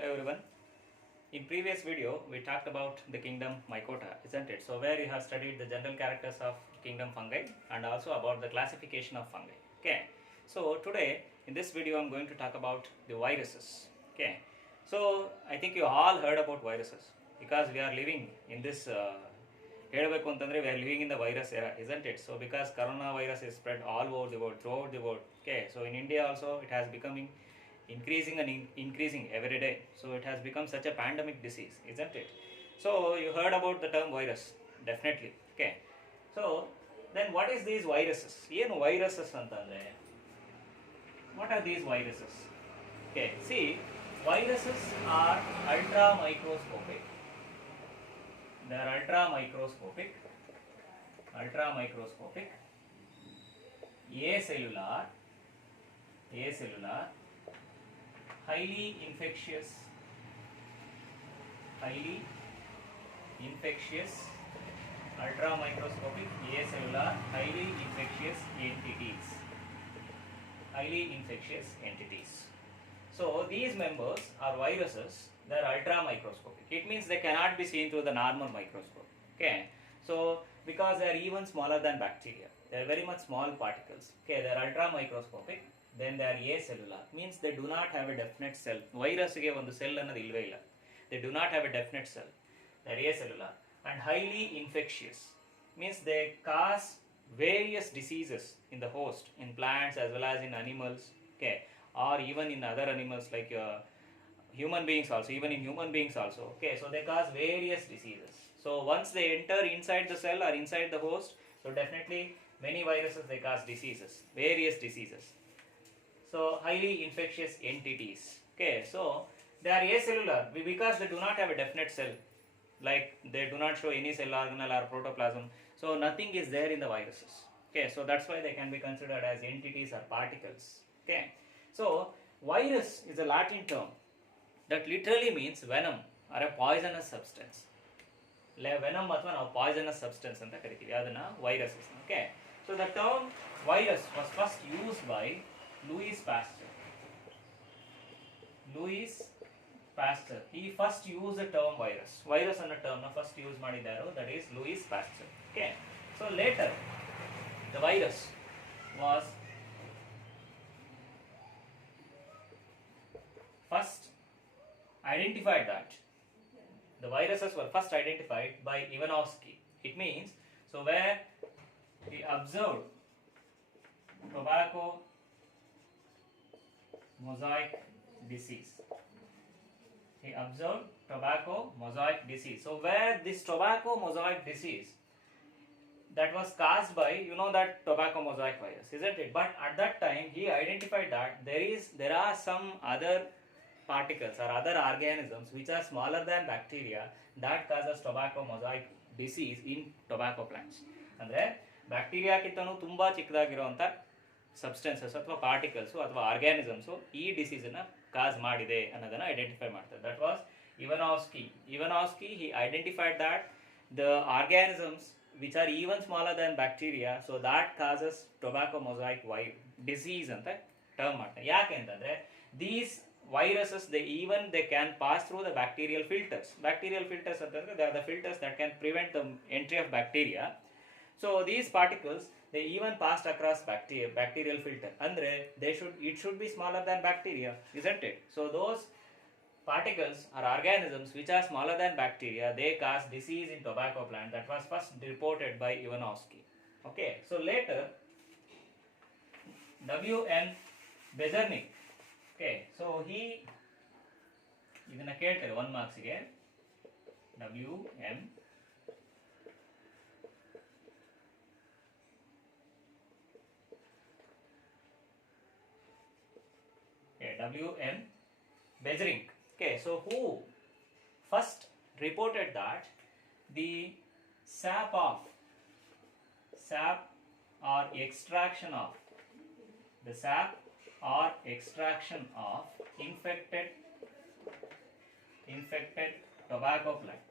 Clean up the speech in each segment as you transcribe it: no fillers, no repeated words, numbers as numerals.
Hello everyone. In previous video we talked about the kingdom Mycota, isn't it? So where you have studied the general characters of kingdom fungi and also about the classification of fungi. Okay. So today in this video I'm going to talk about the viruses. Okay. So I think you all heard about viruses because we are living in this ಹೇಳಬೇಕು ಅಂತಂದರೆ we are living in the virus era, isn't it? So because coronavirus is spread all over the world, throughout the world. Okay. So in India also it has becoming increasing and increasing every day. So it has become such a pandemic disease, isn't it? So you heard about the term virus, definitely. Okay. So then what is these viruses? ಏನು viruses ಅಂತಂದ್ರೆ what are these viruses? Okay, see, viruses are ultra microscopic. They are ultra microscopic, acellular, highly infectious, ultra microscopic, acellular, highly infectious entities. So these members are viruses. They are ultra microscopic. It means they cannot be seen through the normal microscope. Okay. So because they are even smaller than bacteria, they are very much small particles. Okay, they are ultra microscopic. Then they are acellular, means they do not have a definite cell. Virus ಗೆ ಒಂದು cell ಅನ್ನೋದು ಇಲ್ವೇ ಇಲ್ಲ. They do not have a definite cell. They are acellular and highly infectious, means they cause various diseases in the host, in plants as well as in animals. Okay, or even in other animals like human beings also, even in human beings also. Okay, so they cause various diseases. So once they enter inside the cell or inside the host, so definitely many viruses they cause diseases, various diseases. So highly infectious entities. Okay, so they are acellular because they do not have a definite cell, like they do not show any cell organelle or protoplasm, so nothing is there in the viruses. Okay, so that's why they can be considered as entities or particles. Okay, so virus is a Latin term that literally means venom or a poisonous substance. Venom ಅಥವಾ ನಾವು poisonous substance ಅಂತ ಕರಿತೀವಿ, ಅದನ್ನ viruses. Okay, so the term virus was first used by Louis Pasteur. He first used the term virus. Virus ಅನ್ನೋ term ನ first use ಮಾಡಿದ್ದಾರು, that is Louis Pasteur. Okay, so later the virus was first identified that the viruses were first identified by Ivanovsky. It means, so where he observed tobacco mosaic disease. So where this tobacco mosaic disease that was caused by, you know, that tobacco mosaic virus, isn't it? But at that time he identified that there are some other particles or other organisms which are smaller than bacteria that causes tobacco mosaic disease in tobacco plants. ಅಂದರೆ ಬ್ಯಾಕ್ಟೀರಿಯಾಕ್ಕಿಂತನೂ ತುಂಬ ಚಿಕ್ಕದಾಗಿರುವಂಥ substances ಅಥವಾ particles ಅಥವಾ organisms ಈ ಡಿಸೀಸನ್ನು ಕಾಸ್ ಮಾಡಿದೆ ಅನ್ನೋದನ್ನು identify ಮಾಡ್ತಾರೆ. That was Ivanovsky. He identified that the organisms which are even smaller than bacteria, so that causes tobacco mosaic disease ಅಂತ term ಮಾಡ್ತಾರೆ. ಯಾಕೆ ಅಂತಂದರೆ these viruses they can pass through the bacterial filters ಅಂತಂದ್ರೆ they are the filters that can prevent the entry of bacteria. So these particles they even passed across bacterial filter, andre it should be smaller than bacteria, isn't it? So those particles or organisms which are smaller than bacteria, they cause disease in tobacco plant. That was first reported by Ivanovsky. Okay, so later W.M. Bejernik. Okay, so he ಇದನ್ನ ಕೇಳ್ತಾರೆ 1 ಮಾರ್ಕ್ಸ್ಗೆ. W.M. Bejernik. Okay, so who first reported that the sap or extraction of infected tobacco plant,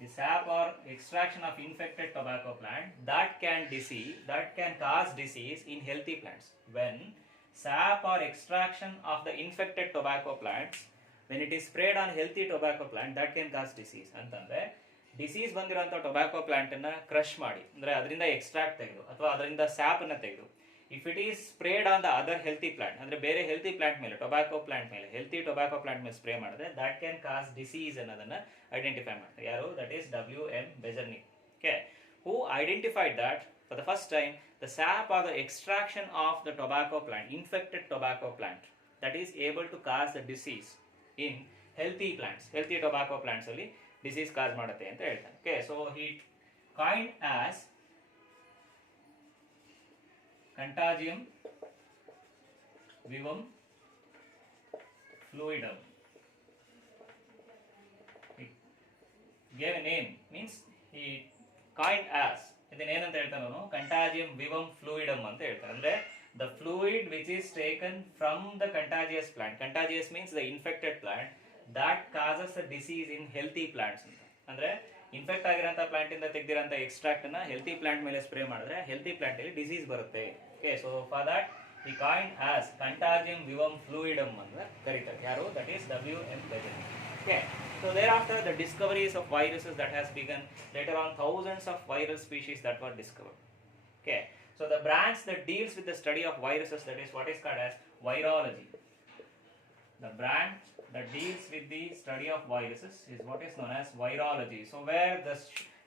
the sap or extraction of infected tobacco plant that can cause disease in healthy plants when sap or extraction of the infected tobacco plants, when it is sprayed on healthy tobacco plant, that can cause disease. ಅಂತಂದ್ರೆ disease ಬಂದಿರೋಂಥ tobacco ಪ್ಲಾಂಟನ್ನು crush ಮಾಡಿ, ಅಂದರೆ ಅದರಿಂದ extract ತೆಗೆದು ಅಥವಾ ಅದರಿಂದ ಸ್ಯಾಪನ್ನು ತೆಗೆದು, if it is sprayed on the other healthy plant, ಅಂದರೆ ಬೇರೆ ಹೆಲ್ತಿ ಪ್ಲಾಂಟ್ ಮೇಲೆ, ಟೊಬ್ಯಾಕೋ ಪ್ಲಾಂಟ್ ಮೇಲೆ, ಹೆಲ್ತಿ ಟೊಬ್ಯಾಕೋ ಪ್ಲಾಂಟ್ ಮೇಲೆ ಸ್ಪ್ರೇ ಮಾಡಿದ್ರೆ ದಟ್ ಕ್ಯಾನ್ ಕಾಸ್ ಡಿಸೀಸ್ ಅನ್ನೋದನ್ನು ಐಡೆಂಟಿಫೈ ಮಾಡ್ತಾರೆ. ಯಾರು? That is WM Beijerinck. Okay, who identified that for the first time the sap or the extraction of the tobacco plant, infected tobacco plant, that is able to cause the disease in healthy plants, healthy tobacco plants ಅಲ್ಲಿ disease cause ಮಾಡುತ್ತೆ ಅಂತ ಹೇಳ್ತಾನೆ. Okay, so he coined as Contagium vivum fluidum. He gave a name, means he coined as, ಇದನ್ನೇನಂತ ಹೇಳ್ತಾನೆ ಅವನು? ಕಂಟಾಜಿಯಂ ವಿವಮ್ ಫ್ಲೂಯಿಡಮ್ ಅಂತ ಹೇಳ್ತಾನೆ. ಅಂದ್ರೆ the fluid which is taken from the contagious plant. Contagious means the infected plant that causes the disease in healthy plants ಅಂತ. ಅಂದ್ರೆ infect ಆಗಿರೋಂಥ plant ಇಂದ ತೆಗೆದಿರೋಂಥ ಎಕ್ಸ್ಟ್ರಾಕ್ಟ್ ಅನ್ನ ಹೆಲ್ತಿ ಪ್ಲಾಂಟ್ ಮೇಲೆ ಸ್ಪ್ರೇ ಮಾಡಿದ್ರೆ ಹೆಲ್ತಿ ಪ್ಲಾಂಟ್ ಅಲ್ಲಿ ಡಿಸೀಸ್ ಬರುತ್ತೆ. Okay, so for that he coined as Contagium vivum fluidum ಅಂತ ಕರೀತಾರೆ. ಯಾರು? That is WM Beijerinck. Okay, so thereafter the discoveries of viruses that has begun. Later on thousands of viral species that were discovered. Okay, so the branch that deals with the study of viruses, that is what is called as virology. The branch that deals with the study of viruses is what is known as virology. So where the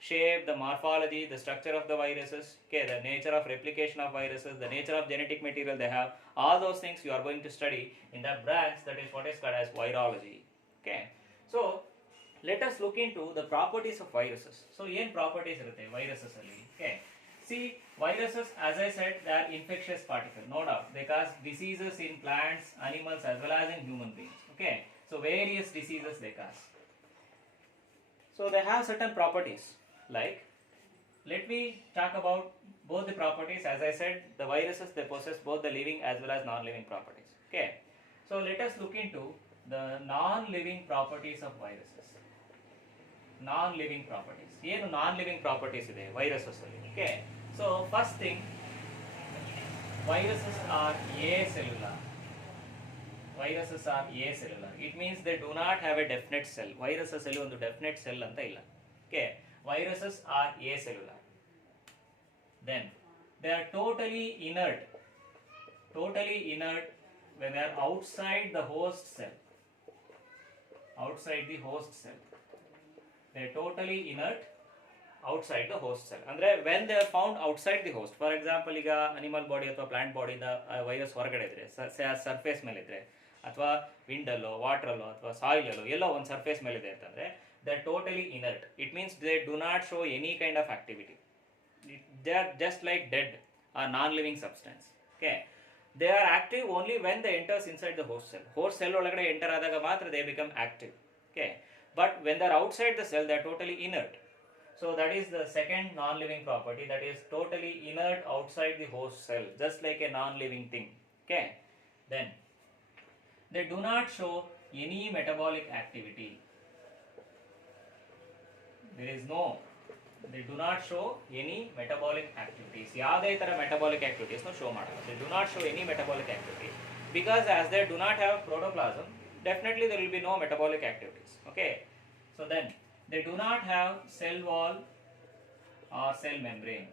shape, the morphology, the structure of the viruses, okay, the nature of replication of viruses, the nature of genetic material they have, all those things you are going to study in that branch, that is what is called as virology. Okay, so let us look into the properties of viruses. So ಏನು properties ಇರುತ್ತೆ viruses ಅಲ್ಲಿ? Okay, see, viruses, as I said, they are infectious particles, no doubt. They cause diseases in plants, animals as well as in human beings. Okay, so various diseases they cause. So they have certain properties. Like, let me talk about both the properties. As I said, the viruses, they possess both the living as well as non-living properties. Okay, so let us look into the non-living properties of viruses. Non-living properties. ಏನು non-living properties ಇದೆ viruses ಅಲ್ಲಿ? Okay, so first thing, viruses are acellular. Viruses are acellular. It means they do not have a definite cell. Viruses ಅಲ್ಲಿ ಒಂದು definite cell ಅಂತ ಇಲ್ಲ. Okay, viruses are acellular. Then they are totally inert. Totally inert when they are outside the host cell. Outside the host cell. They are totally inert outside the host cell. ಅಂದ್ರೆ when they are found outside the host. For example, ಈಗ animal body ಅಥವಾ plant ಬಾಡಿಯಿಂದ virus ಹೊರಗಡೆ ಇದ್ರೆ, surface ಮೇಲೆ ಇದ್ರೆ, ಅಥವಾ ವಿಂಡಲ್ಲೋ, ವಾಟರಲ್ಲೋ, ಅಥವಾ ಸಾಯಿಲಲ್ಲೋ ಎಲ್ಲೋ ಒಂದು ಸರ್ಫೇಸ್ ಮೇಲೆ ಇದೆ ಅಂತಂದ್ರೆ they are totally inert. It means they do not show any kind of activity. They are just like dead or non-living substance. Okay, they are active only when they enters inside the host cell. Host cell ಒಳಗಡೆ enter ಆದಾಗ ಮಾತ್ರ they become active. Okay, but when they are outside the cell, they are totally inert. So that is the second non-living property, that is totally inert outside the host cell, just like a non-living thing. Okay, then they do not show any metabolic activity. There is no, they do not show any metabolic activities. ಯಾವುದೇ ತರ metabolic activities ನ show ಮಾಡಲ್ಲ. They do not show any metabolic activities because as they do not have protoplasm, definitely there will be no metabolic activities. Okay, so then they do not have cell wall or cell membrane.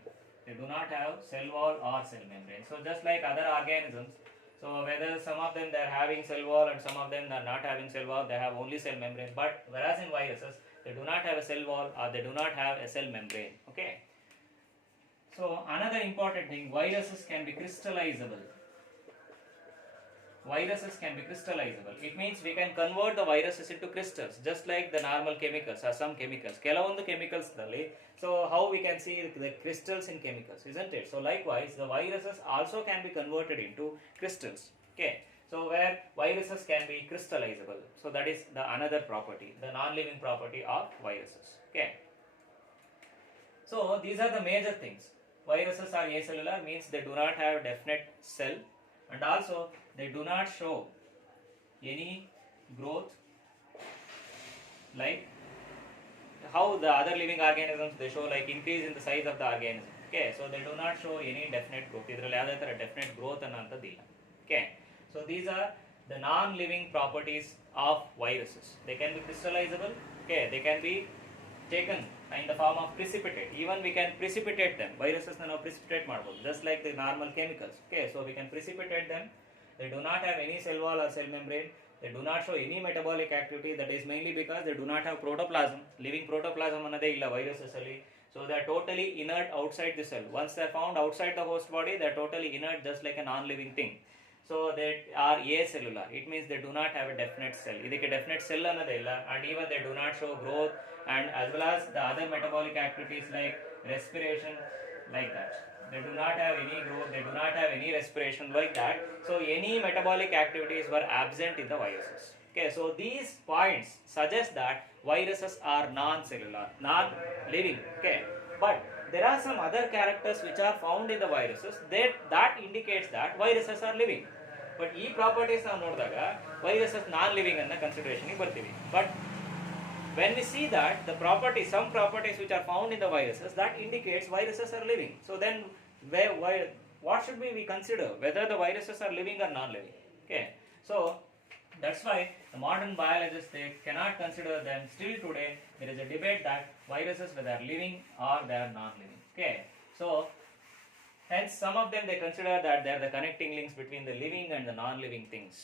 They do not have cell wall or cell membrane. So just like other organisms, so whether some of them they are having cell wall and some of them they are not having cell wall, they have only cell membrane. But whereas in viruses, they do not have a cell wall or they do not have a cell membrane. Okay, so another important thing, viruses can be crystallizable. Viruses can be crystallizable. It means we can convert the viruses into crystals, just like the normal chemicals or some chemicals. ಕೆಲವೊಂದು chemicals ನಲ್ಲಿ, so how we can see the crystals in chemicals, isn't it? So likewise, the viruses also can be converted into crystals. Okay, so where viruses can be crystallizable. So that is the another property, the non-living property of viruses. Okay, so these are the major things. Viruses are acellular, means they do not have definite cell, and also they do not show any growth like how the other living organisms, they show like increase in the size of the organism. Okay, so they do not show any definite growth. ಇದರಲ್ಲಿ ಯಾವುದೇ ತರ definite growth ಅನ್ನೋಂಥದ್ದಿಲ್ಲ. Okay, so these are the non-living properties of viruses. They can be crystallizable. Okay, they can be taken in the form of precipitate. Even we can precipitate them. Viruses now precipitate ಮಾಡಬಹುದು, just like the normal chemicals. Okay, so we can precipitate them. They do not have any cell wall or cell membrane. They do not show any metabolic activity. That is mainly because they do not have protoplasm. Living protoplasm annade illa viruses alli. So they are totally inert outside the cell. Once they are found outside the host body, they are totally inert, just like a non-living thing. So they are acellular. It means they do not have a definite cell. ಇದಕ್ಕೆ definite cell ಅನ್ನೋದೇ ಇಲ್ಲ, and even they do not show growth and as well as the other metabolic activities like respiration, like that. They do not have any growth, they do not have any respiration like that. So any metabolic activities were absent in the viruses. Okay, so these points suggest that viruses are non-cellular, non-living. Okay, but there are some other characters which are found in the viruses that indicates that viruses are living. But ಈ properties ನಾವು ನೋಡಿದಾಗ viruses non-living ಅನ್ನ ಕನ್ಸಿಡರೇಷನ್ಗೆ ಬರ್ತೀವಿ. But when we see that the properties, some properties which are found in the viruses, that indicates viruses are living. So then what should we consider, whether the viruses are living or non-living? Okay, so that's why the modern biologists, they cannot consider them. Still today there is a debate that viruses whether are living or they are non-living. Okay, so hence some of them they consider that they are the connecting links between the living and the non-living things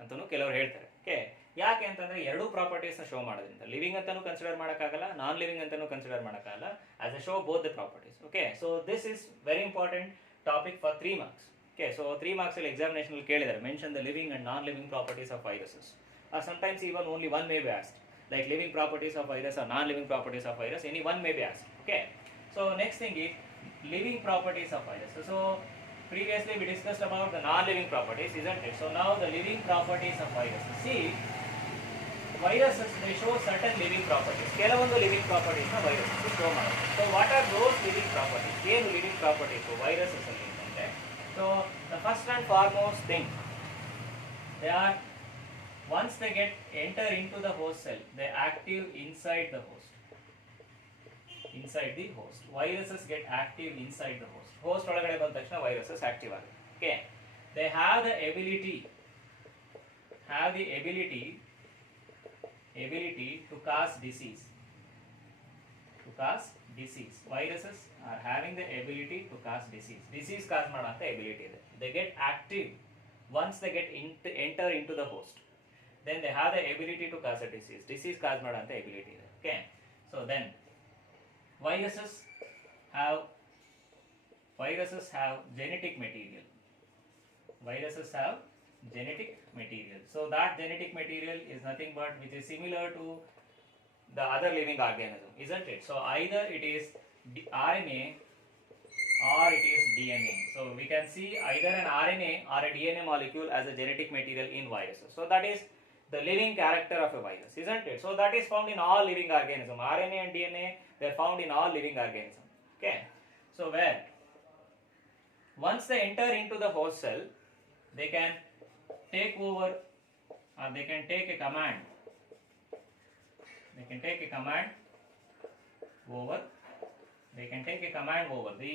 ಅಂತನೂ ಕೆಲವರು ಹೇಳ್ತಾರೆ. Okay, ಯಾಕೆ ಅಂತಂದ್ರೆ ಎರಡೂ ಪ್ರಾಪರ್ಟೀಸ್ನ show ಮಾಡೋದ್ರಿಂದ living ಅಂತಾನೂ consider ಮಾಡೋಕ್ಕಾಗಲ್ಲ, ನಾನ್ ಲಿವಿಂಗ್ ಅಂತಾನೂ ಕನ್ಸಿಡರ್ ಮಾಡೋಕ್ಕಾಗಲ್ಲ, as a show both the properties. Okay, so this is very important topic for 3 marks. Okay, so 3 marks ಅಲ್ಲಿ ಎಕ್ಸಾಮಿನೇಷನ್ ಕೇಳಿದ್ದಾರೆ, mention the living and non living properties of viruses. Or sometimes even only one may be asked, like living properties of virus or non living properties of virus, any one may be asked. Okay, so next thing is living properties of viruses. So previously we discussed about the non-living properties, isn't it? So now the living properties of viruses. See, viruses, they show certain living properties. ಕೆಲವೊಂದು living properties ನ viruses show ಮಾಡುತ್ತೆ. So what are those living properties? ಏನು living properties viruses ಅಲ್ಲಿ ಅಂತಂದ್ರೆ, so the first and foremost thing, they are, once they enter into the host cell, they active inside the host. Inside the host, viruses get active inside the host. Host ಒಳಗಡೆ ಬಂದ ತಕ್ಷಣ viruses active ಆಗುತ್ತೆ. Okay, they have the ability to cause disease. Viruses are having the ability to cause disease. Disease cause ಮಾಡಂತ ability ಇದೆ. They get active once they get enter into the host. Then they have the ability to cause a disease. Disease cause ಮಾಡಂತ ability ಇದೆ. Okay, so then viruses have genetic material. So that genetic material is nothing but which is similar to the other living organism, isn't it? So either it is RNA or it is DNA. So we can see either an RNA or a DNA molecule as a genetic material in viruses. So that is the living character of a virus, isn't it? So that is found in all living organisms. RNA and DNA, they are found in all living organisms. Okay, so where once they enter into the host cell, they can take over, or they can take a command. They can take a command over the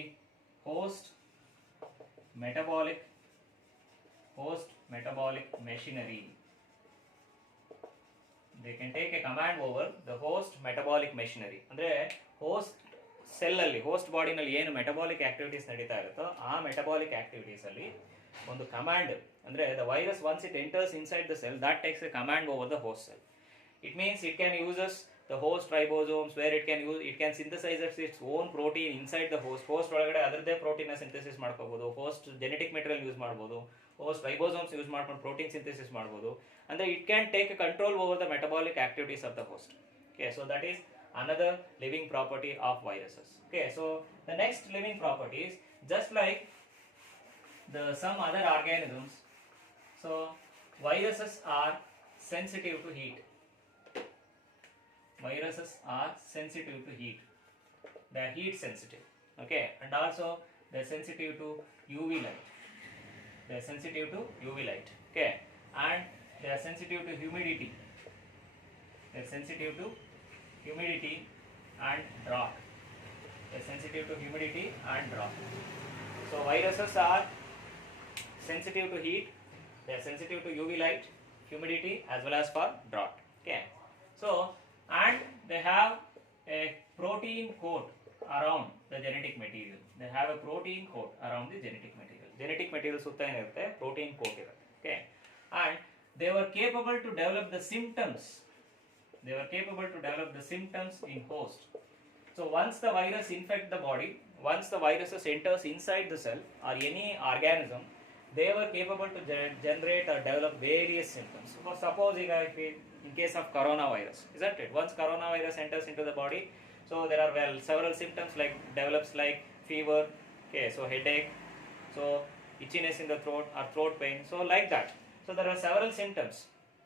host metabolic machinery. They can take a command over the host metabolic machinery. ಅಂದ್ರೆ host cell ಅಲ್ಲಿ, host ಬಾಡಿನಲ್ಲಿ ಏನು metabolic activities ನಡೀತಾ ಇರುತ್ತೋ ಆ metabolic activities ಅಲ್ಲಿ ಒಂದು command, ಅಂದ್ರೆ the virus once it enters inside the cell, that takes a command over the host cell. It means it can uses the host ribosomes, where it can synthesize its own protein inside the host. Host ಒಳಗಡೆ ಅದರದೇ protein synthesis ಮಾಡ್ಕೋಬಹುದು, host genetic material use ಮಾಡಬಹುದು, host ribosomes use ಮಾಡ್ಕೊಂಡು protein synthesis ಮಾಡಬಹುದು. ಅಂದ್ರೆ it can take a control over the metabolic activities of the host. Okay, so that is another living property of viruses. Okay, so the next living property is just like some other organisms. So viruses are sensitive to heat. They are heat sensitive. Okay, and also they are sensitive to UV light. Okay, and they are sensitive to humidity. And drought. They are sensitive to humidity and drought. So viruses are sensitive to heat, they are sensitive to UV light, humidity, as well as for drought. Okay, so and they have a protein coat around the genetic material. They have a protein coat around the genetic material. Genetic material sutta ಏನಿರುತ್ತೆ protein coat ಇರುತ್ತೆ. Okay, and they were capable to develop the symptoms. They were capable to develop the symptoms in host. So once the virus infects the body, once the viruses enters inside the cell or any organism, they were capable to generate or develop various symptoms. So suppose if in case of coronavirus, isn't it? Once coronavirus enters into the body, so there are several symptoms like develops like fever, okay, so headache, so itchiness in the throat or throat pain, so like that. So there are several symptoms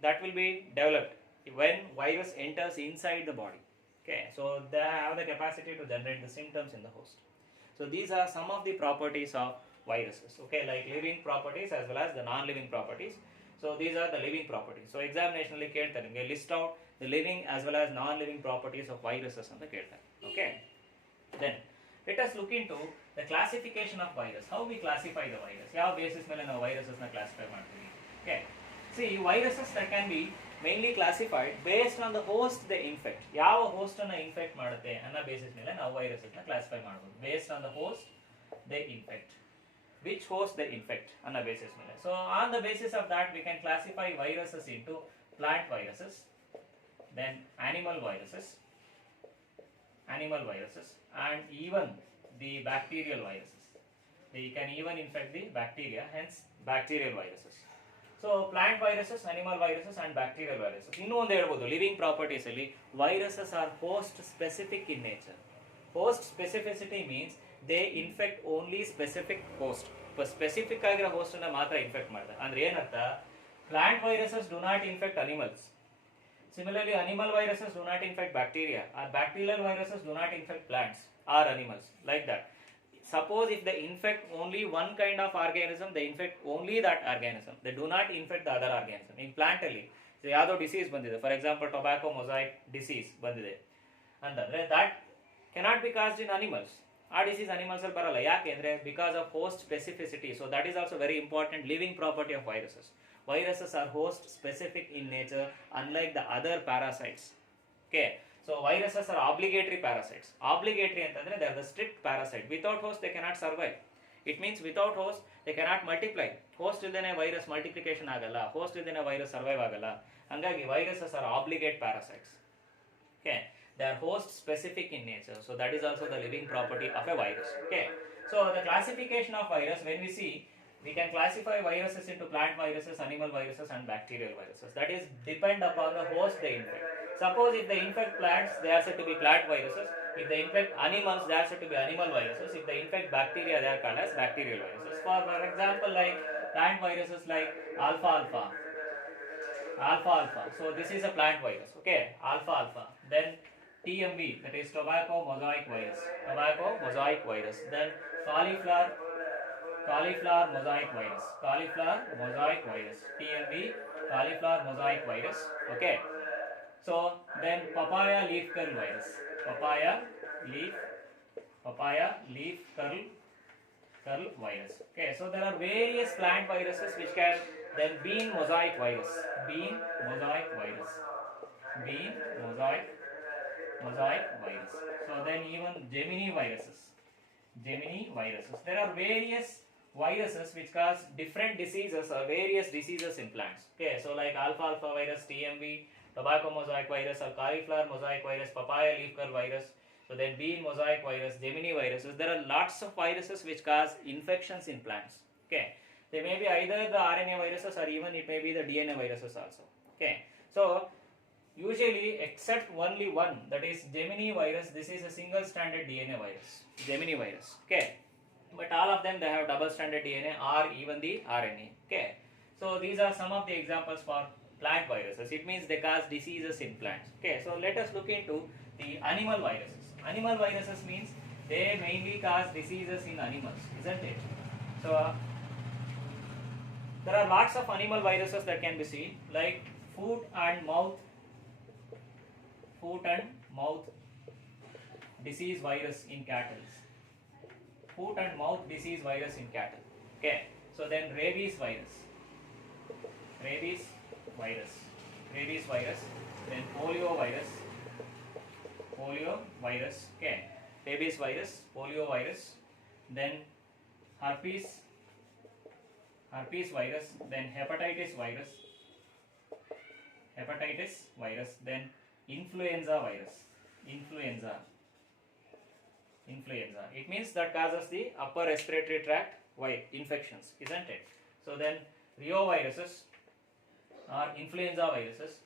that will be developed when virus enters inside the body. Okay, so they have the capacity to generate the symptoms in the host. So these are some of the properties of viruses. Okay, like living properties as well as the non-living properties. So these are the living properties. So examination ಅಲ್ಲಿ ಕೇಳ್ತಾರೆ ನಿಮಗೆ list out the living as well as non-living properties of viruses ಅಂತ ಕೇಳ್ತಾರೆ. Okay, then let us look into the classification of virus. How we classify the virus? ಯಾವ basis ಮೇಲೆ ನಾವು viruses ನ classify ಮಾಡ್ತೀವಿ? Okay, see viruses that can be mainly classified based on the host they infect. ಯಾವ host ಅನ್ನ infect ಮಾಡುತ್ತೆ ಅನ್ನೋ basis ಮೇಲೆ ನಾವು viruses ನ classify ಮಾಡಬಹುದು. Based on the host they infect. Which host they infect ಅನ್ನೋ ಬೇಸಿಸ್ ಮೇಲೆ. So on the basis of that we can classify viruses into plant viruses, then animal viruses, and even the bacterial viruses. They can even infect the bacteria, hence bacterial viruses. So plant viruses, animal viruses and bacterial viruses. ಇನ್ನೂ ಒಂದು ಹೇಳ್ಬೋದು living properties ಅಲ್ಲಿ viruses are host specific in nature. Host specificity means they infect only specific host. Specific ಆಗಿರೋ host ಅನ್ನ ಮಾತ್ರ infect ಮಾಡ್ತಾರೆ. ಅಂದ್ರೆ ಏನರ್ಥ? Plant viruses do not infect animals. Similarly, animal viruses do not infect bacteria, or bacterial viruses do not infect plants or animals, like that. Suppose if they infect only one kind of organism, they infect only that organism. They do not infect the other organism. In plant ಅಲ್ಲಿ ಯಾವುದೋ disease ಬಂದಿದೆ, for example tobacco mosaic disease ಬಂದಿದೆ ಅಂತಂದ್ರೆ that cannot be caused in animals. ಆ disease animals ಅಲ್ಲಿ ಬರಲ್ಲ. ಯಾಕೆ ಅಂದ್ರೆ because of host specificity. So that is also very important living property of viruses. Viruses are host specific in nature, unlike the other parasites. Okay, so viruses are obligatory parasites. Obligatory ಅಂತಂದ್ರೆ they are the strict parasite. Without host they cannot survive. It means without host they cannot multiply. Host ಇಲ್ದೇನೆ virus multiplication ಆಗಲ್ಲ. Host ಇಲ್ದೇನೆ virus survive ಆಗಲ್ಲ. ಹಂಗಾಗಿ viruses are obligate parasites. Okay, they are host specific in nature. So that is also the living property of a virus. Okay, so the classification of virus, when we see, we can classify viruses into plant viruses, animal viruses and bacterial viruses. That is depend upon the host they infect. Suppose if they infect plants, they are said to be plant viruses. If they infect animals, they are said to be animal viruses. If they infect bacteria, they are called as bacterial viruses. For example, like plant viruses like alpha. So this is a plant virus. Okay, alpha. Then TMV, that is tobacco mosaic virus. Then cauliflower mosaic virus. TMV, cauliflower mosaic virus. Okay, so then papaya leaf curl virus. Papaya leaf curl virus. Okay, so there are various plant viruses which can, then bean mosaic virus. So then even Gemini viruses. There are various viruses which cause different diseases or various diseases in plants. Okay, so like alpha virus, TMV, tobacco mosaic virus, or cauliflower mosaic virus, papaya leaf curl virus. So then bean mosaic virus, Gemini viruses. There are lots of viruses which cause infections in plants. Okay, they may be either the RNA viruses or even it may be the DNA viruses also. Okay, so usually except only one, that is Gemini virus. This is a single stranded DNA virus, Gemini virus. Okay, but all of them they have double stranded DNA or even the RNA. Okay, so these are some of the examples for plant viruses. It means they cause diseases in plants. Okay, so let us look into the animal viruses. Animal viruses means they mainly cause diseases in animals, isn't it? So there are lots of animal viruses that can be seen, like foot and mouth disease virus in cattle. Okay, So then rabies virus, rabies virus, rabies virus, then polio virus, polio virus, okay, rabies virus, polio virus, then herpes, herpes virus, then hepatitis virus, hepatitis virus, then influenza virus, influenza, influenza. It means that causes the upper respiratory tract infections, isn't it? So then reoviruses or influenza viruses.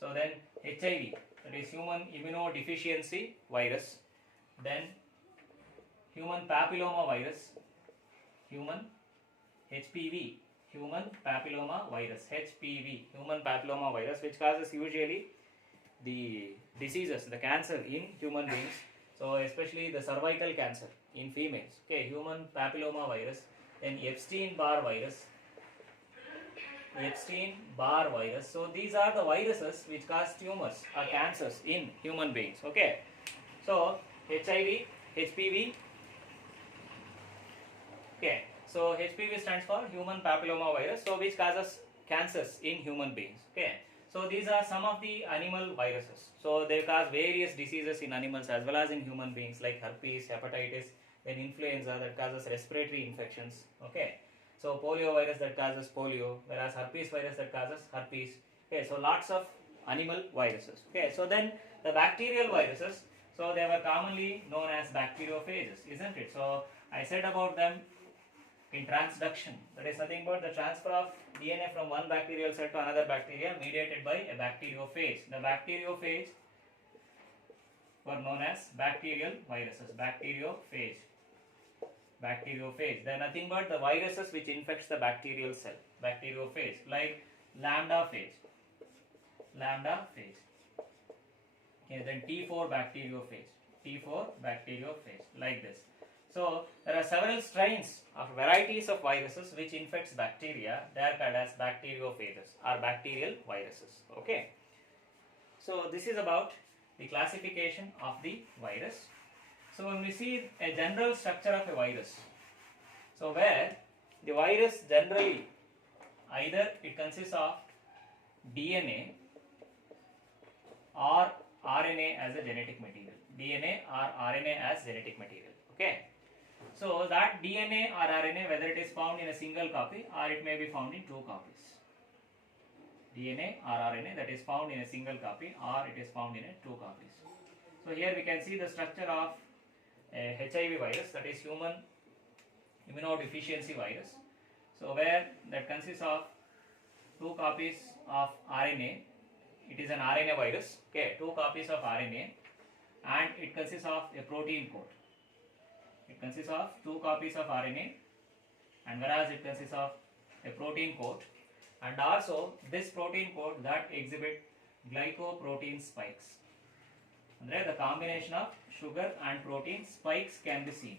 So then HIV, that is human immunodeficiency virus, then human papilloma virus, human HPV, human papilloma virus, HPV, human papilloma virus, which causes usually the diseases, the cancer in human beings. So especially the cervical cancer in females. Okay, human papilloma virus, then Epstein-Barr virus, Epstein-Barr virus. So these are the viruses which cause tumors or cancers in human beings. Okay, so HIV, HPV. Okay, so HPV stands for human papilloma virus, so which causes cancers in human beings. Okay, so these are some of the animal viruses. So they cause various diseases in animals as well as in human beings, like herpes, hepatitis, then influenza that causes respiratory infections. Okay, so polio virus that causes polio, whereas herpes virus that causes herpes. Okay, so lots of animal viruses. Okay, so then the bacterial viruses, so they were commonly known as bacteriophages, isn't it? So I said about them in transduction, that is nothing but the transfer of DNA from one bacterial cell to another bacteria mediated by a bacteriophage. The bacteriophage were known as bacterial viruses, bacteriophage. Bacteriophage, they are nothing but the viruses which infects the bacterial cell, bacteriophage, like lambda-phage, lambda-phage. Okay, then T4 bacteriophage, T4 bacteriophage, like this. So there are several strains of varieties of viruses which infects bacteria. They are called as bacteriophages or bacterial viruses. Okay. So this is about the classification of the virus. So when we see a general structure of a virus, so where the virus generally either it consists of DNA or RNA as a genetic material, DNA or RNA as genetic material. Okay. So that DNA or RNA, whether it is found in a single copy or it may be found in two copies. DNA or RNA that is found in a single copy or it is found in a two copies. So here we can see the structure of a HIV virus, that is human immunodeficiency virus. So where that consists of two copies of RNA, it is an RNA virus. Okay, two copies of RNA, and it consists of a protein coat. It consists of two copies of RNA, and whereas it consists of a protein coat, and also this protein coat that exhibit glycoprotein spikes. And the combination of sugar and protein spikes can be seen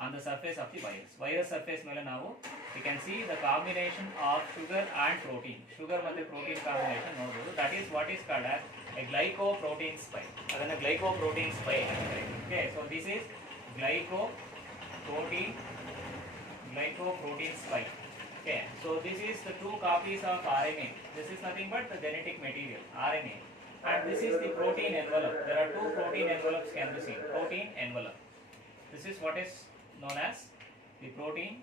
on the surface of the virus. Virus surface mele now we can see the combination of sugar and protein. Sugar and protein combination nodu. That is what is called as a glycoprotein spike. Again, a glycoprotein spike. Okay, so this is glycoprotein spike. Okay, so this is the two copies of RNA. This is nothing but the genetic material, RNA, and this is the protein envelope. There are two protein envelopes can be seen. Protein envelope. This is what is known as the protein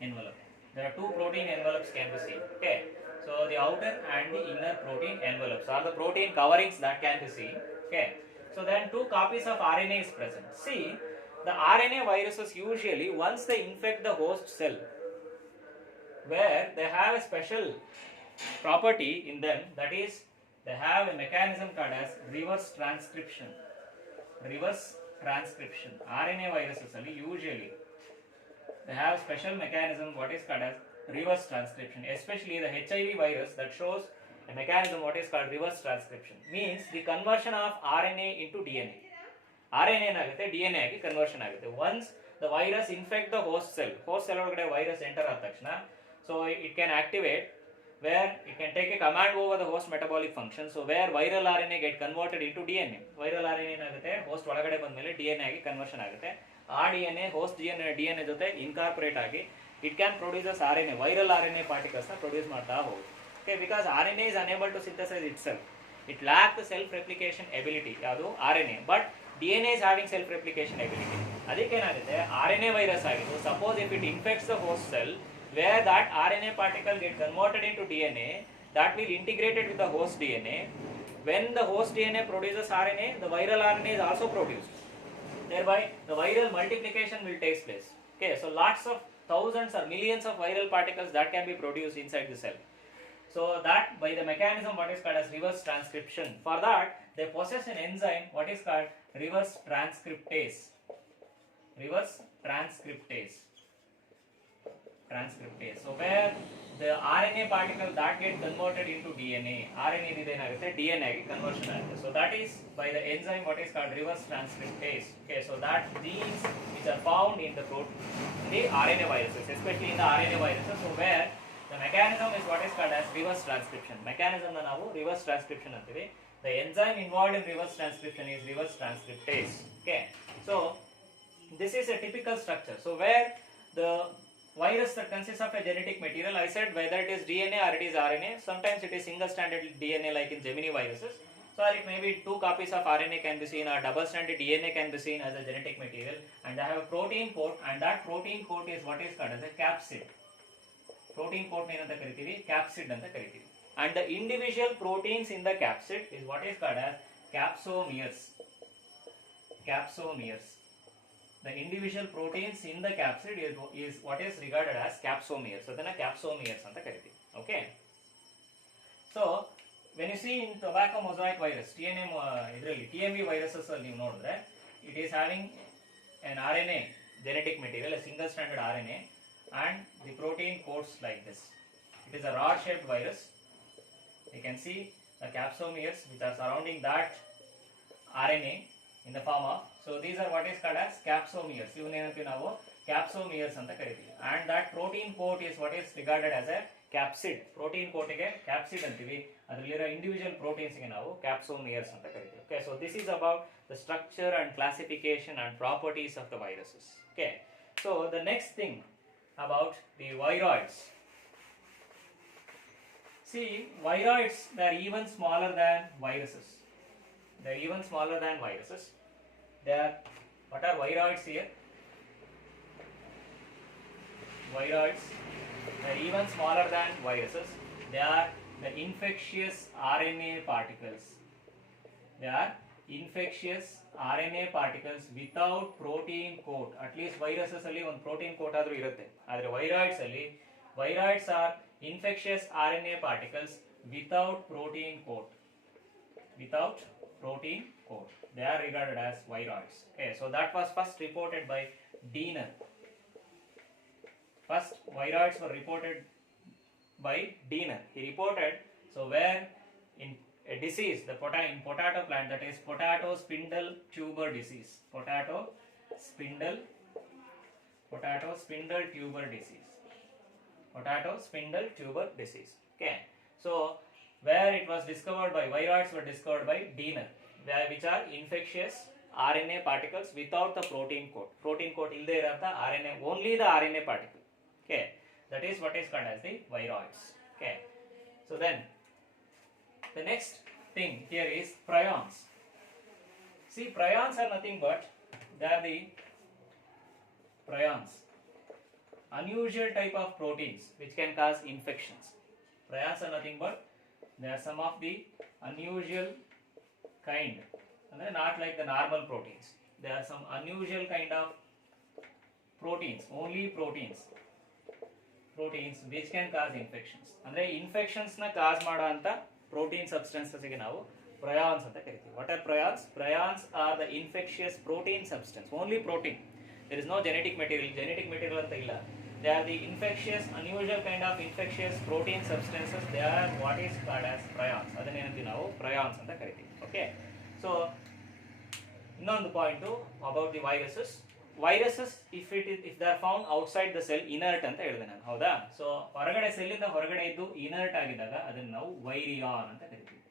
envelope. There are two protein envelopes can be seen. Okay, so the outer and the inner protein envelopes are the protein coverings that can be seen. Okay. So then two copies of RNA is present. See, the RNA viruses usually once they infect the host cell, where they have a special property in them, that is they have a mechanism called as reverse transcription. Reverse transcription. RNA viruses usually they have special mechanism what is called as reverse transcription, especially the HIV virus that shows a mechanism what is called reverse transcription, means the conversion of RNA into DNA. RNA ಏನಾಗುತ್ತೆ DNA ಆಗಿ conversion ಆಗುತ್ತೆ. Once the virus infect the host cell ಒಳಗಡೆ virus enter ಆದ ತಕ್ಷಣ, so it can activate where it can take a command over the host metabolic function. So where viral RNA get converted into DNA. Viral RNA ಏನಾಗುತ್ತೆ host ಒಳಗಡೆ ಬಂದ ಮೇಲೆ DNA ಆಗಿ conversion ಆಗುತ್ತೆ. ಆ DNA host DNA ಜೊತೆ incorporate ಆಗಿ It can produce as RNA, viral RNA particles produce ಮಾಡ್ತಾ ಹೋಗುತ್ತೆ. Okay, because RNA is unable to synthesize itself. It lacks the self-replication ability, ಯಾವುದು RNA, but DNA is having self-replication ability. ಅದಕ್ಕೇನಾಗುತ್ತೆ RNA virus ಆಗಿದ್ದು, suppose if it infects the host cell, where that RNA particle get converted into DNA, that will integrate it with the host DNA. When the host DNA produces RNA, the viral RNA is also produced. Thereby, the viral multiplication will take place. Okay, so lots of thousands or millions of viral particles that can be produced inside the cell. So that by the mechanism what is called as reverse transcription. For that, they possess an enzyme what is called reverse transcriptase. Reverse transcriptase. So where the RNA particle that get converted into DNA, RNA iದೇನಾಗುತ್ತೆ DNA ಗೆ conversion ಆಗುತ್ತೆ. So that is by the enzyme what is called reverse transcriptase. Okay, so that genes which are found in the the RNA viruses, especially in the RNA viruses. So where the mechanism is what is called as reverse transcription. Mechanism na ನಾವು reverse transcription ಅಂತೀವಿ. The enzyme involved in reverse transcription is reverse transcriptase. Okay, so this is a typical structure. So where the virus that consists of a genetic material, I said whether it is DNA or it is RNA, sometimes it is single stranded DNA like in Gemini viruses, so it may be 2 copies of RNA can be seen, or double stranded DNA can be seen as a genetic material, and they have a protein coat, and that protein coat is what is called as a capsid. Protein coat ಏನಂತ ಕರಿತೀವಿ, capsid ಅಂತ ಕರಿತೀವಿ, and the individual proteins in the capsid is what is called as capsomeres. The individual proteins in the capsid is what is regarded as capsomeres. So then capsomeres anta kariti. Okay, so when you see in tobacco mosaic virus, TMV viruses alli ನೀವು ನೋಡಿದ್ರೆ, it is having an RNA genetic material, a single stranded RNA, and the protein coats like this. It is a rod shaped virus. You can see the capsomeres which are surrounding that RNA in the form of, so these are what is called as capsomeres. ಇವನ್ನೇನಂತೀವಿ ನಾವು capsomeres ಅಂತ ಕರಿತೀವಿ, and that protein coat is what is regarded as a capsid. protein coat ಗೆ capsid ಅಂತೀವಿ, ಅದರಲ್ಲಿರೋ individual proteins ಗೆ ನಾವು capsomeres ಅಂತ ಕರಿತೀವಿ. Okay, so this is about the structure and classification and properties of the viruses. Okay, so the next thing about the viroids. See, viroids, they are even smaller than viruses. They are even smaller than viruses. They are, what are viroids here? Viroids, they are even smaller than viruses. They are the infectious RNA particles. They are infectious RNA particles without protein coat. At least viruses alli one protein coat ಆದರೂ ಇರುತ್ತೆ, ಆದರೆ viroids alli, viroids are infectious RNA particles without protein coat. Without protein coat, they are regarded as viroids. Okay, so that was first reported by Diener. First viroids were reported by Diener. He reported, so where in a disease, the in potato plant, that is potato spindle tuber disease. Potato spindle tuber disease. Potato spindle tuber disease. Okay, so where it was discovered by, viroids were discovered by Diener, which are infectious RNA particles without the protein coat. Protein coat illde iranta RNA, only the RNA particle. Okay, that is what is called as the viroids. Okay, so then the next thing here is prions. See, prions are nothing but they are the prions, unusual type of proteins which can cause infections. Prions are nothing but they are some of the unusual kind, and they are not like the normal proteins. They are some unusual kind of proteins, only proteins which can cause infections. ಅಂದ್ರೆ infections ನ cause ಮಾಡೋ ಅಂತ protein substances ಗೆ ನಾವು prions ಅಂತ ಕರಿತೀವಿ. What are prions? Prions are the infectious protein substance, only protein. There is no genetic material ಅಂತ ಇಲ್ಲ. They are the infectious, unusual kind of infectious protein substances. They are what is called as prions. ಅದನ್ನೇನಂತೀವಿ ನಾವು prions ಅಂತ ಕರಿತೀವಿ. Okay, so ಇನ್ನೊಂದು point about the viruses. Viruses, if they are found outside the cell, inert ಅಂತ ಹೇಳಿದೆ ನಾನು, ಹೌದಾ? So ಹೊರಗಡೆ ಸೆಲ್ಲಿಂದ ಹೊರಗಡೆ ಇದ್ದು ಇನರ್ಟ್ ಆಗಿದಾಗ ಅದನ್ನು ನಾವು ವೈರಿಯಾನ್ ಅಂತ ಕರಿತೀವಿ.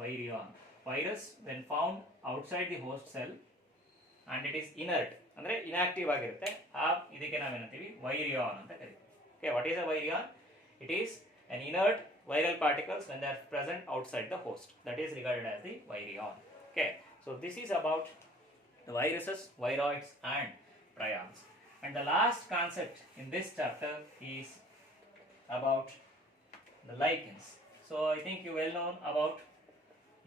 ವೈರಿಯಾನ್. Virus when found outside the host cell and it is inert ಅಂದ್ರೆ inactive ಆಗಿರುತ್ತೆ ಇದಕ್ಕೆ ನಾವೇನಂತೀವಿ ವೈರಿಯಾನ್ ಅಂತ ಕರಿತೀವಿ. Okay, what is a virion? It is an inert viral particles when they are present outside the host. That is regarded as the virion. Okay, so this is about the viruses, viroids and prions. And the last concept in this chapter is about the lichens. So I think you well know about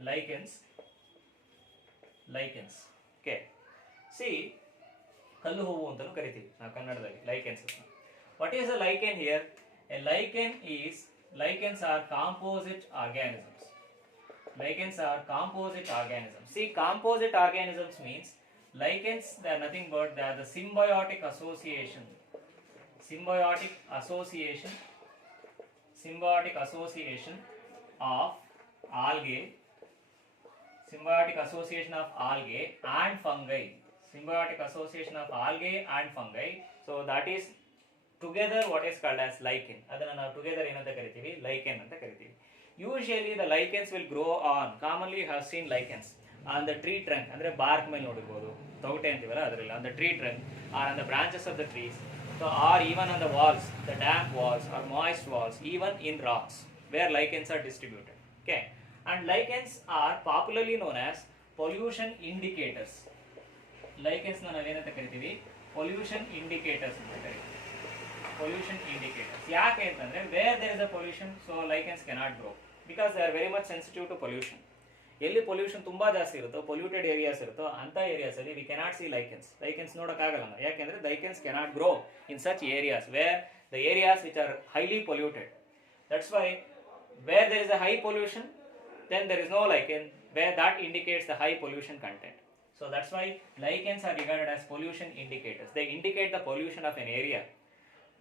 lichens. Okay, see, kallu hovu antanu kariತೀವಿ ನಾವು ಕನ್ನಡದಲ್ಲಿ lichens. What is a lichen here? A lichens are composite organisms. Lichens are composite organisms. See, composite organisms means lichens, they are nothing but they are the symbiotic association of algae and fungi. So that is together what is called as lichen. ಅದನ್ನ ನಾವು together ಏನಂತ ಕರಿತೀವಿ? lichen ಅಂತ ಕರಿತೀವಿ. Usually the lichens will grow on, commonly you have seen lichens on the tree trunk, ಅಂದ್ರೆ bark ಮೇಲೆ ನೋಡಬಹುದು, ತೊಗಟೆ ಅಂತೀವಲ್ಲ ಅದರಲ್ಲಿ, on the tree trunk or on the branches of the trees, so or even on the walls, the damp walls or moist walls, even in rocks where lichens are distributed. Okay, and lichens are popularly known as pollution indicators. Lichens ನ ನಾವೇನಂತ ಕರಿತೀವಿ? Pollution indicators ಅಂತ ಕರಿತೀವಿ. Pollution indicators. ಯಾಕೆ ಅಂತಂದ್ರೆ where there is a pollution, so lichens cannot grow because they are very much sensitive to pollution. ಎಲ್ಲಿ pollution ತುಂಬಾ ಜಾಸ್ತಿ ಇರುತ್ತೋ, ಪೊಲ್ಯೂಟೆಡ್ ಏರಿಯಾಸ್ ಇರುತ್ತೋ ಅಂತ ಏರಿಯಾಸ್ ಅಲ್ಲಿ ವಿ ಕೆನಾಟ್ ಸಿ ಲೈಕೆನ್ಸ್ ನೋಡೋಕ್ಕಾಗಲ್ಲ. ಯಾಕೆಂದ್ರೆ lichens cannot grow in such areas where the areas which are highly polluted. That's why where there is a high pollution then there is no lichen, where that indicates the high pollution content. So that's why lichens are regarded as pollution indicators. They indicate the pollution of an area.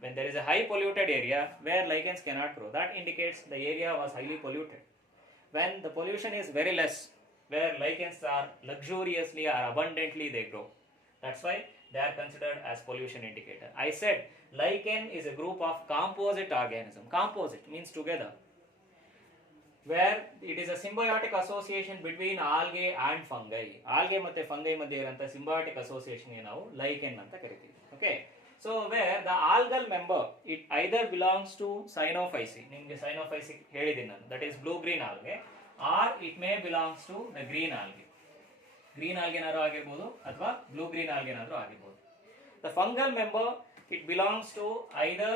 When there is a high polluted area where lichens cannot grow, that indicates the area was highly polluted. When the pollution is very less, where lichens are luxuriously or abundantly they grow, that's why they are considered as pollution indicator. I said lichen is a group of composite organism. Composite means together, where it is a symbiotic association between algae and fungi. Algae ಮತ್ತೆ fungi ಮಧ್ಯೆ ಇರುವಂತ symbiotic association ನಾವು lichen ಅಂತ ಕರಿತೀವಿ. Okay, so where the algal member, it either belongs to Cyanophyceae, ನಿಮಗೆ Cyanophyceae ಹೇಳಿದ್ದೀನಿ ನಾನು, that is blue green algae, or it may belongs to the green algae. Green algae ಏನಾದರೂ ಆಗಿರಬಹುದು ಅಥವಾ blue green algae ಏನಾದರೂ ಆಗಿರಬಹುದು. The fungal member, it belongs to either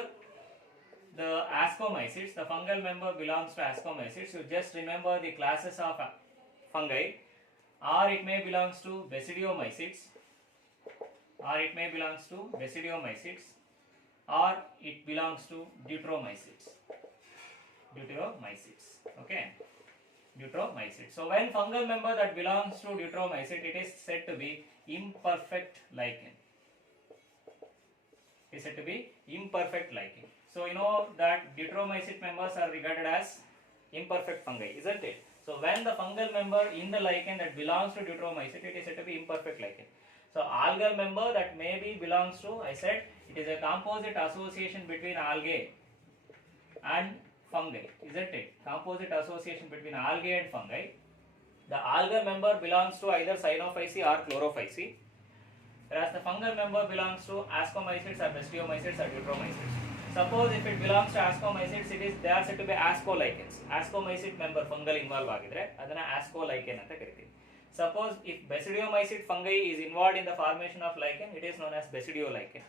the ascomycetes. The fungal member belongs to ascomycetes. You just remember the classes of fungi, or it may belongs to basidiomycetes, or it belongs to deuteromycetes. Okay, deuteromycetes. So when fungal member that belongs to deuteromycete, it is said to be imperfect lichen. It is said to be imperfect lichen. So you know that deuteromycete members are regarded as imperfect fungi, isn't it? So when the fungal member in the lichen that belongs to deuteromycete, it is said to be imperfect lichen. So algal member that maybe belongs to, I said, it is a composite association between algae and fungi, isn't it? Composite association between algae and fungi. The algal member belongs to either Cyanophyceae or Chlorophyceae, whereas the fungal member belongs to ascomycetes or basidiomycetes or deuteromycetes. Suppose if it belongs to ascomycetes, they are said to be ascolichens. Ascomycete member fungal involve ಆಗಿದ್ರೆ ಅದನ್ನ ascolichen ಅಂತ ಕರಿತೀವಿ. Suppose if basidiomycete fungi is involved in the formation of lichen, it is known as basidiolichen.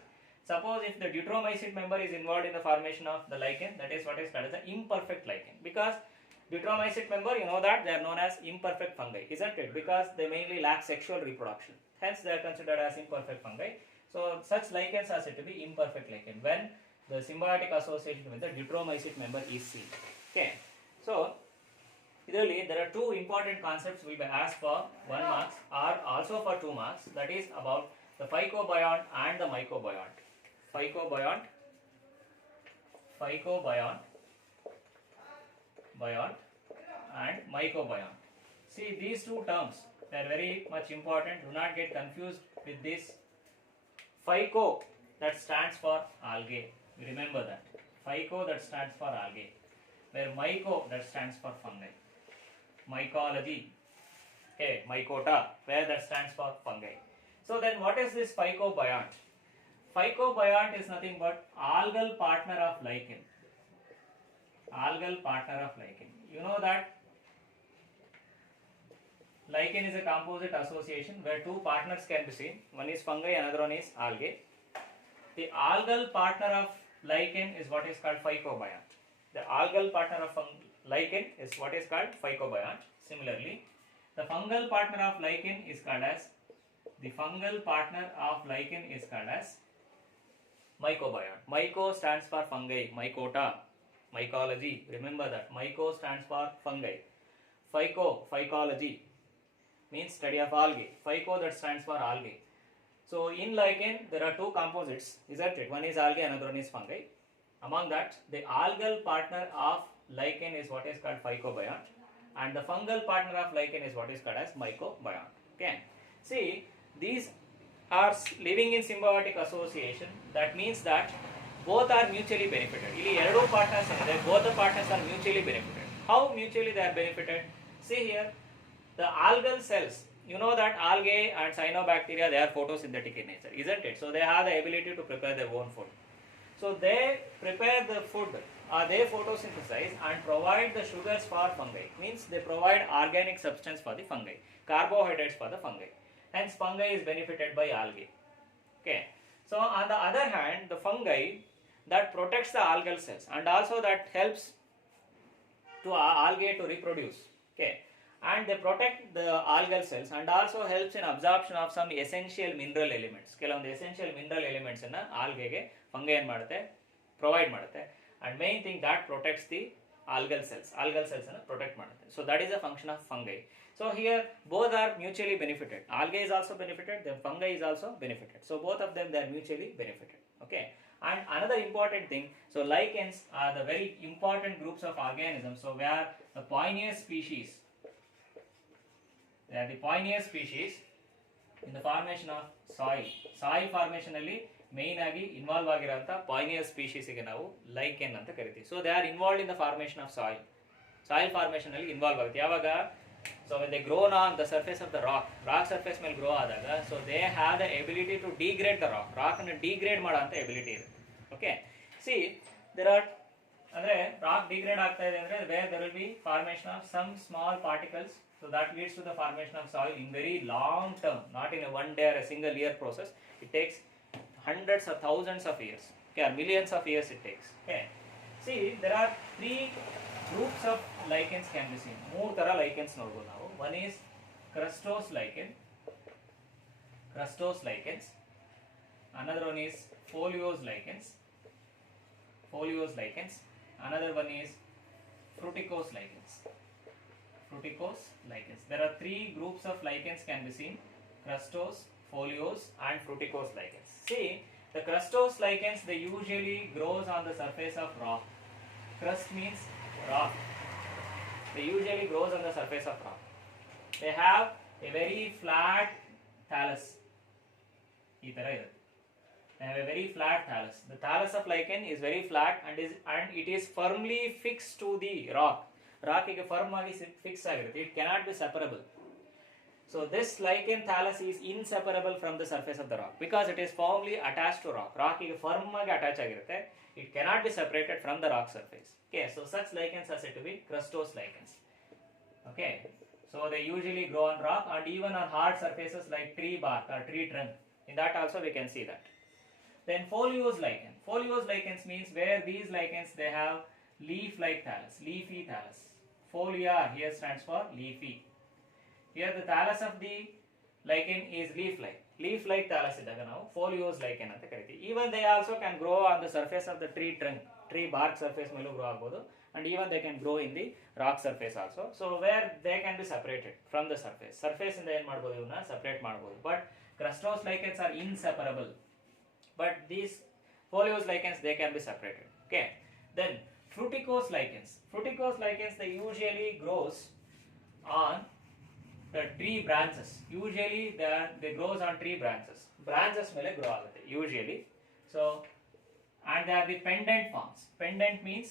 Suppose if the deuteromycete member is involved in the formation of the lichen, that is what is called as the imperfect lichen. Because deuteromycete member, you know that they are known as imperfect fungi, isn't it? Because they mainly lack sexual reproduction. Hence they are considered as imperfect fungi. So such lichens are said to be imperfect lichen when the symbiotic association with the deuteromycete member is seen. Okay, so ideally there are two important concepts will be asked for 1 marks or also for 2 marks. That is about the phycobiont and the mycobiont. Phycobiont and mycobiont. See, these two terms, they are very much important. Do not get confused with this. Phyco, that stands for algae. You remember that. Phyco, that stands for algae. Where myco, that stands for fungi. Mycology. Okay, mycota, where that stands for fungi. So then what is this phycobiont? Phycobiont is nothing but algal partner of lichen. Algal partner of lichen. You know that lichen is a composite association where two partners can be seen. One is fungi, another one is algae. The algal partner of lichen is what is called phycobiont. The algal partner of lichen is what is called phycobiont. Similarly, the fungal partner of lichen is called as mycobiont. Myco stands for fungi, mycota, mycology. Remember that. Myco stands for fungi. Phycology means study of algae. Phyco, that stands for algae. So in lichen there are two composites, isn't it? One is algae, another one is fungi. Among that, the algal partner of lichen is what is called phycobiont, and the fungal partner of lichen is what is called as mycobiont. Okay. See, these are living in symbiotic association. That means that both are mutually benefited. ಇಲ್ಲಿ ಎರಡು partners ಇದೆ. Both the partners are mutually benefited. How mutually they are benefited? See here, the algal cells. You know that algae and cyanobacteria, they are photosynthetic in nature, isn't it? So they have the ability to prepare their own food. So they prepare the food, they photosynthesize and provide the sugars for fungi. Means they provide organic substance for the fungi, carbohydrates for the fungi. Hence fungi is benefited by algae. Okay. So on the other hand, the fungi that protects the algal cells and also that helps to algae to reproduce. Okay. And they protect the algal cells and also helps in absorption of some essential mineral elements. ಕೆಲವೊಂದು essential mineral elements ಅನ್ನ algae fungi ಏನು ಮಾಡುತ್ತೆ, provide ಮಾಡುತ್ತೆ, and main thing that protects the algal cells ಅನ್ನು protect ಮಾಡುತ್ತೆ. So that is a function of fungi. So here both are mutually benefited. Algae is also benefited, then fungi is also benefited. So both of them, they are mutually benefited. Okay. And another important thing, so lichens are the very important groups of organisms. So where the poineous species, they are the poineous species in the formation of soil. Soil formation alli main agi involve agiranta poineous species ಗೆ ನಾವು lichen ಅಂತ ಕರಿತೀವಿ. So they are involved in the formation of soil. Soil formation alli involve ಆಗುತ್ತೆ. ಯಾವಾಗ? So when they grow on the surface of the rock surface ಮೇಲೆ grow ಆದಾಗ, so they have the ability to degrade the rock ಅನ್ನು degrade ಮಾಡುವಂತ ability ಇದೆ. Okay. See, there are ಅಂದ್ರೆ rock degrade ಆಗ್ತಾ ಇದೆ ಅಂದ್ರೆ where there will be formation of some small particles. So that leads to the formation of soil in very long term, not in a one day or a single year process. It takes hundreds or thousands of years, okay, or millions of years it takes. Okay. See, there are three groups of lichens can be seen. ಮೂರು ತರ lichens ನೋಡಬಹುದು ನಾವು. One is crustose lichens. Another one is foliose lichens. Another one is fruticose lichens. There are three groups of lichens can be seen: crustose, foliose, and fruticose lichens. See, the crustose lichens, they usually grows on the surface of rock. Crust means rock. They usually grows on the surface of rock. They have a very flat thallus. They have a very flat thallus. The thallus of lichen is very flat and it is firmly fixed to the rock. Rock ಗೆ firm ಆಗಿ fix ಆಗಿರುತ್ತೆ. It cannot be separable. So this lichen thallus is inseparable from the surface of the rock because it is firmly attached to rock. Rock ಗೆ firm ಆಗಿ attach ಆಗಿರುತ್ತೆ. It cannot be separated from the rock surface. Okay, so such lichens are said to be crustose lichens. Okay, so they usually grow on rock and even on hard surfaces like tree bark or tree trunk. In that also we can see that. Then foliose lichen. Foliose lichens means where these lichens, they have leaf-like thallus, leafy thallus. Folia here stands for leafy. Here the thallus of the lichen is leaf-like. Leaf-like thallus idaga ನಾವು foliose lichen ಅಂತ ಕರಿತೀವಿ. Even they also can grow on the surface of the tree trunk, tree bark surface ಮೇಲೂ grow ಆಗಬಹುದು, and even they can grow in the rock surface also. So where they can be separated from the surface. Surface ಇಂದ ಏನು ಮಾಡಬಹುದು, ಇವನ್ನ separate ಮಾಡಬಹುದು. But crustose lichens are inseparable. But these foliose lichens, they can be separated. Okay. Then fruticose lichens. Fruticose lichens, they usually grows on the tree branches. Usually they grows on tree branches. Branches ಮೇಲೆ grow ಆಗುತ್ತೆ usually. So and they are the pendant forms. Pendant means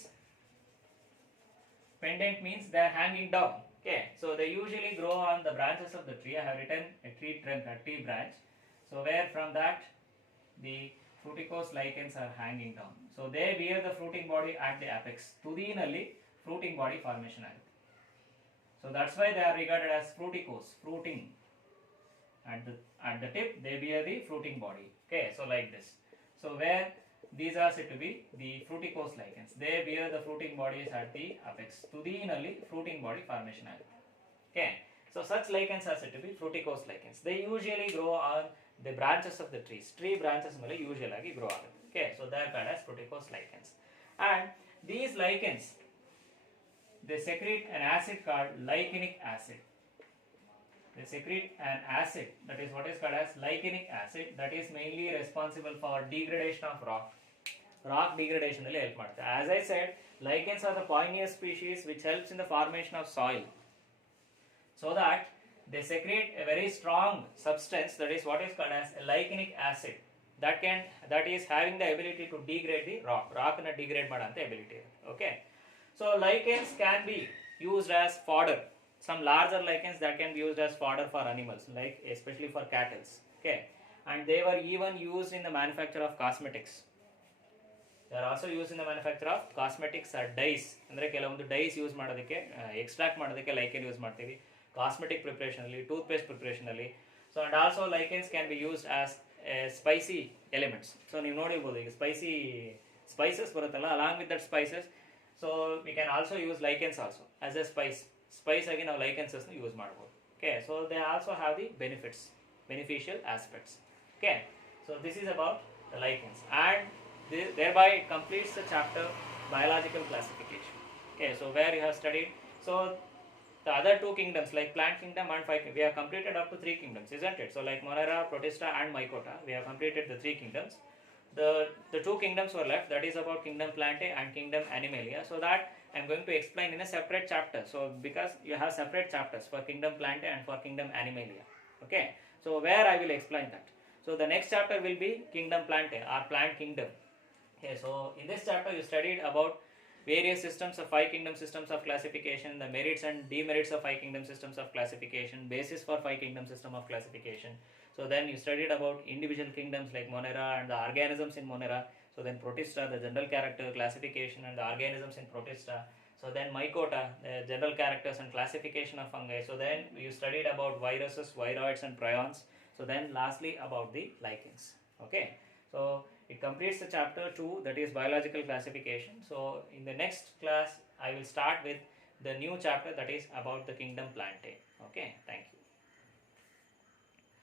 they are hanging down. Okay. So they usually grow on the branches of the tree. I have written a tree trunk, a tree branch. So where from that the fruticose lichens are hanging down. So they bear the fruiting body at the apex. ತುದಿನಲ್ಲಿ fruiting body formation ಆಗುತ್ತೆ. So that's why they are regarded as fruticose, fruiting. At the tip they bear the fruiting body. Okay, so like this. So where these are said to be the fruticose lichens. They bear the fruiting bodies at the apex. ತುದಿನಲ್ಲಿ fruiting body formation ಆಗುತ್ತೆ. Okay, so such lichens are said to be fruticose lichens. They usually grow on the branches of the trees. Tree branches ಮೇಲೆ usually grow ಆಗುತ್ತೆ. Okay, so they are called as fruticose lichens. And these lichens, they secrete an acid called lichenic acid. They secrete an acid, that is what is called as lichenic acid, that is mainly responsible for degradation of rock. Rock degradation alli help ಮಾಡುತ್ತೆ. As I said, lichens are the pioneer species which helps in the formation of soil. So that they secrete a very strong substance, that is what is called as a lichenic acid, that is having the ability to degrade the rock. Rock na degrade ಮಾಡಂತ ability. Okay, so lichens can be used as fodder. Some larger lichens that can be used as fodder for animals, like especially for cattle. Okay, and they were even used in the manufacture of cosmetics. They are also used in the manufacture of cosmetics or dyes. ಅಂದ್ರೆ ಕೆಲವೊಂದು dies use ಮಾಡೋದಕ್ಕೆ extract ಮಾಡೋದಕ್ಕೆ ಲೈಕೆನ್ use ಮಾಡ್ತೀವಿ. Cosmetic preparation alli, toothpaste preparation alli. So and also lichens can be used as spicy elements. So ನೀವು ನೋಡಿರ್ಬೋದು ಈಗ spices ಬರುತ್ತಲ್ಲ, along with that spices, so we can also use lichens also as a spice ಆಗಿ ನಾವು lichens use ಮಾಡ್ಬೋದು. Okay, so they also have the beneficial aspects. Okay, so this is about the lichens, and thereby it completes the chapter biological classification. Okay, so where you have studied, so the other two kingdoms like plant kingdom and fire kingdom, we have completed up to 3 kingdoms, isn't it? So like Monera, Protista and Mycota, we have completed the 3 kingdoms. The 2 kingdoms were left, that is about kingdom Plantae and kingdom Animalia. So that I am going to explain in a separate chapter. So because you have separate chapters for kingdom Plantae and for kingdom Animalia. Okay, so where I will explain that. So the next chapter will be kingdom Plantae or plant kingdom. Okay, so in this chapter you studied about various systems of 5 kingdom systems of classification, the merits and demerits of 5 kingdom systems of classification, basis for 5 kingdom system of classification. So then you studied about individual kingdoms like Monera and the organisms in Monera. So then Protista, the general character classification and the organisms in Protista. So then Mycota, the general characters and classification of fungi. So then you studied about viruses, viroids and prions. So then lastly about the lichens. Okay, so it completes the chapter 2, that is biological classification. So in the next class I will start with the new chapter, that is about the kingdom Plantae. Okay, thank you.